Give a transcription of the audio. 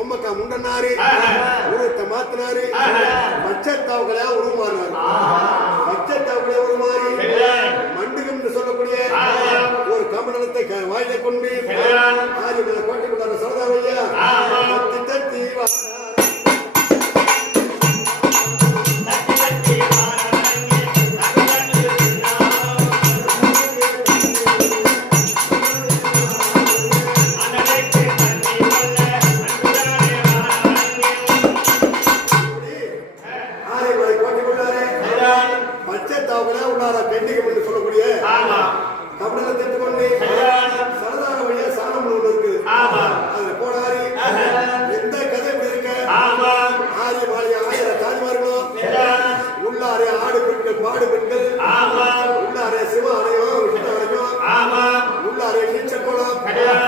பொம்மக்கா முண்டனாரு உருவத்தை மாத்தினாரு பச்சைத்தாவுகளா உருமாறினாரு பச்சைத்தாவுகளா உருமாறி மண்டுகம் சொல்லக்கூடிய ஒரு கமண்டலத்தை வாயிலை கொண்டு ஆதிபதி கோட்டைக்குள்ளார சரதாவையா தத்தி பச்சைத்தாவுகளா உள்ளார பெண்டிகம் என்று சொல்லக்கூடிய கமண்டலத்தை கொண்டு சரதார வழியா சாணம் ஒன்று இருக்குது அதுல போனாரு எந்த கதை இருக்க ஆரிய மாளிகை 1000 தாய்மார்களும் உள்ளாரே ஆடு பெண்கள் பாடு பெண்கள் உள்ளாரே சிவ அணையும் விஷ்ணு அணையும் உள்ளாரே நீச்சல் குளம்